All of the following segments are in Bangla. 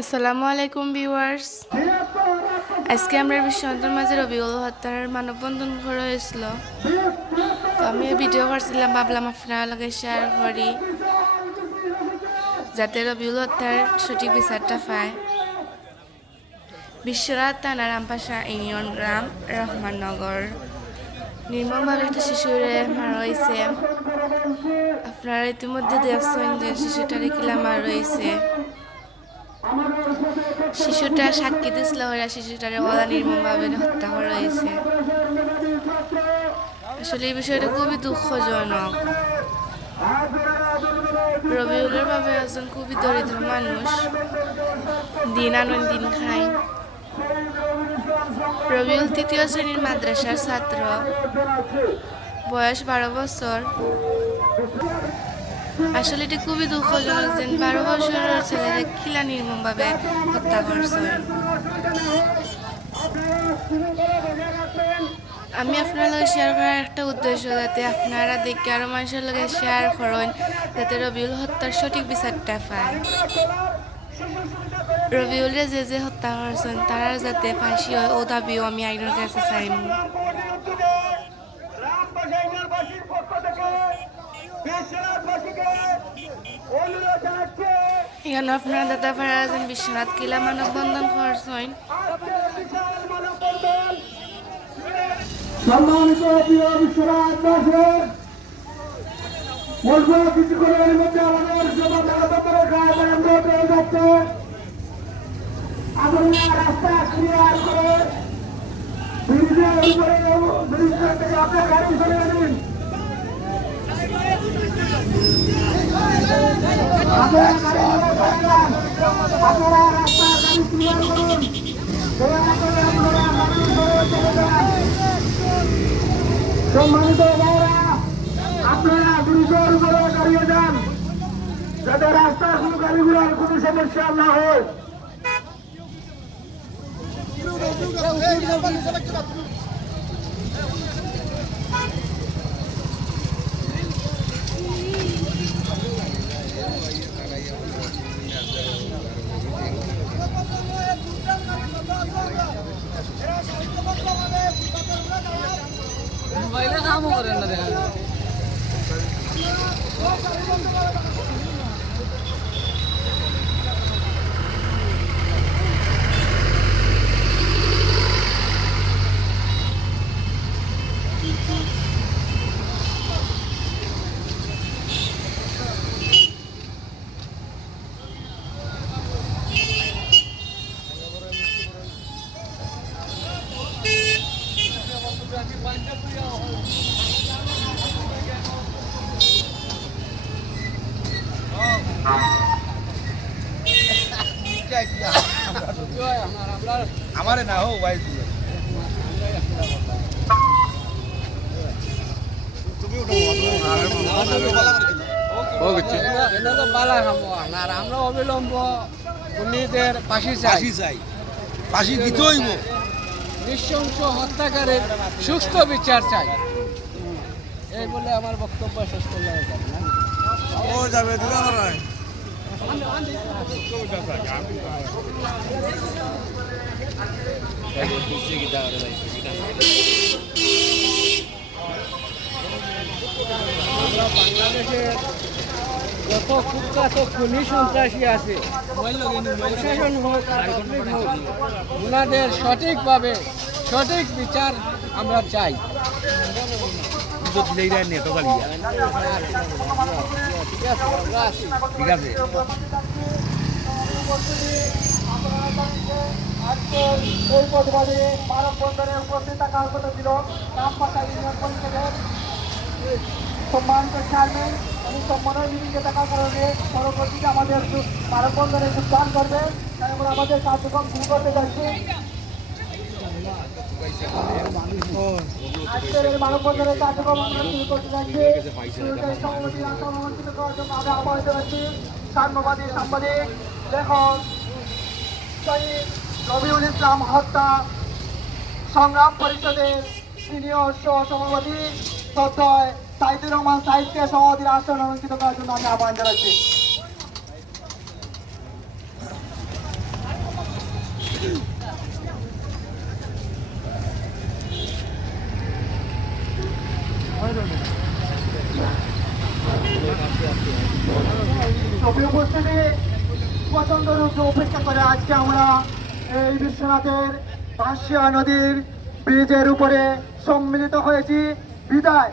আসসালামু আলাইকুম, ভিউয়ার্স। আজকে আমরা বিশ্বনাথের মাঝে রবিউল হত্যার মানববন্ধন করা হয়েছিল। তো আমি ভিডিও করছিলাম, ভাবলাম আপনারা লগে শেয়ার করি, যাতে রবিউল হত্যার সঠিক বিচারটা পায়। বিশ্বরাত থানা রামপাশা ইউনিয়ন গ্রাম, রহমাননগর। নির্মমভাবে একটা শিশুরে মারা হয়েছে। আপনারা ইতিমধ্যে দেখছেন যে শিশুটারে কিলা মারা হয়েছে। শিশুটা সাক্ষী দিছিল ওরা শিশুটারে ওলা হত্যা করা হয়েছে। আসলে এই বিষয়টা খুবই দুঃখজনক। রবিউলের ভাবে একজন খুবই দরিদ্র মানুষ, দিন আনন্দ দিন খায়। রবিউল তৃতীয় শ্রেণির মাদ্রাসার ছাত্র। বয়স বারো বছর। আসলে এটি খুবই দুঃখজনক যে বারো বছরের ছেলেরা কিলা নির্মমভাবে হত্যা করছে। আমি আপনার লগে শেয়ার করার একটা উদ্দেশ্য যাতে আপনারা দেখে আরও মানুষের লগে শেয়ার করেন, যাতে রবিউল হত্যার সঠিক বিচারটা পায়। রবিউলে যে যে হত্যা করছেন, তারা যাতে ফাঁসি হয়, ও দাবিও আমি আইনের কাছে চাইব রামবাসীর পক্ষ থেকে বিশ্বনাথবাসীকে অনুরোধ জানাচ্ছে এখানে আপনারা দাদা পাড়া আছেন বিশ্বনাথ কিলা মানববন্ধন করছেন সম্মানিত প্রিয় বিশ্বনাথবাসী বলব কিছু মধ্যে আমাদের সভা মানববন্ধনের গায়ে বন্ধ হয়ে যাচ্ছে। আপনারা রাস্তা ক্লিয়ার করে ব্রিজের উপরে ব্রিজের থেকে আপনার গাড়ি সরে নিন আপনারা গাড়ি সরে যান। আপনারা রাস্তা গাড়ি ক্লিয়ার করুন দয়া করে আপনারা গাড়ি সরে চলে যান সম্মানিত আপনারা ব্রিজের উপরে দাঁড়িয়ে যান যাতে রাস্তার কোনো গাড়িগুলোর কোনো সমস্যা না হয় মোবাইলে কামও করেন না দেখা আমারে না হো ভাই আমরা অবিলম্ব খুনিদের ফাঁসি চাই। ফাঁসি দিতে হইব। নৃশংস হত্যাকারের সুস্থ বিচার চাই এই বলে আমার বক্তব্য শেষ করলাম? ও যাবে আমরা বাংলাদেশের যত কুখ্যাত খুনি সন্ত্রাসী আছে প্রশাসন হোক ওনাদের সঠিকভাবে সঠিক বিচার আমরা চাই। ঠিক আছে। আমরা আছি ঠিক আছে আজকে এই প্রতিবাদে উপস্থিত থাকার কথা ছিল। রামপাশা ইউনিয়ন পরিষদের সম্মানিত চেয়ারম্যান এবং সম্মানের থাকার কারণে পরবর্তীতে আমাদের মানববন্ধনে যোগদান করবে, তাই আমরা আমাদের কার্যক্রম শুরু করতে যাচ্ছি। আজকের এই মানববন্ধনের কার্যক্রম আমরা শুরু করতে যাচ্ছি। সভাপতি সাংবাদিক লেখক রবিউল ইসলাম হত্যা, সংগ্রাম পরিষদের সিনিয়র সহ সভাপতি সদয় সাইদুর রহমান সাহিত্যে সভাপতির আসন অলঙ্কিত করার জন্য আমি আহ্বান জানাচ্ছি। রূপে করে আজকে আমরা এই বিশ্বনাথের ভাসিয়া নদীর ব্রিজের উপরে সম্মিলিত হয়েছি। বিদায়।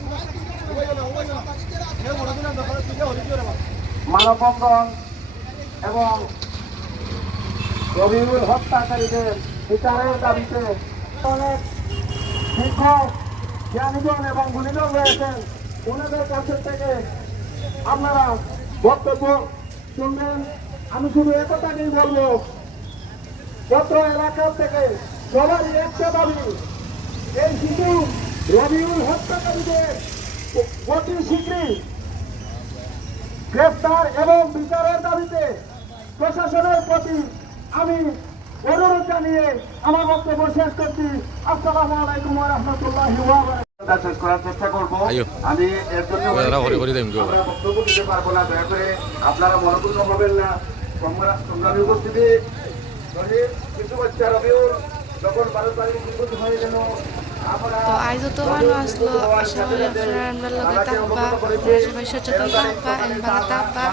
মানববন্ধন এবং রবিউল হত্যাকারীদের বিচারের দাবিতে অনেক শিক্ষক, জ্ঞানীজন এবং গুণীজন রয়েছেন। ওনাদের কাছে থেকে আপনারা বক্তব্য শুনবেন। আমি শুধু একথাকেই বলব, পত্র এলাকা থেকে সবারই একটা দাবি, এই শিশু রবিউল হত্যাকারীদের অতি শীঘ্রই গ্রেফতার এবং বিচারের দাবিতে প্রশাসনের প্রতি আমি অনুরোধ জানিয়ে আমার বক্তব্য শেষ করছি। আসসালামু আলাইকুম ওয়া রাহমাতুল্লাহি ওয়া বারাকাতুহু। শেষ করার চেষ্টা করব। আমি এর জন্য বক্তব্য দিতে পারব না দয়া করে আপনারা মনোপূর্ণ হবেন না। সংগ্রামী উপস্থিতি কিছু বাচ্চা রবিউল যখন বারো তারিখ নিখোঁজ হয়ে গেল তো আইজো তো মানুষ আসলো, আশা করি আপনারা আমরা লগে থাকবা। সবাই সচেতন থাকবা এবং ভালো থাকবা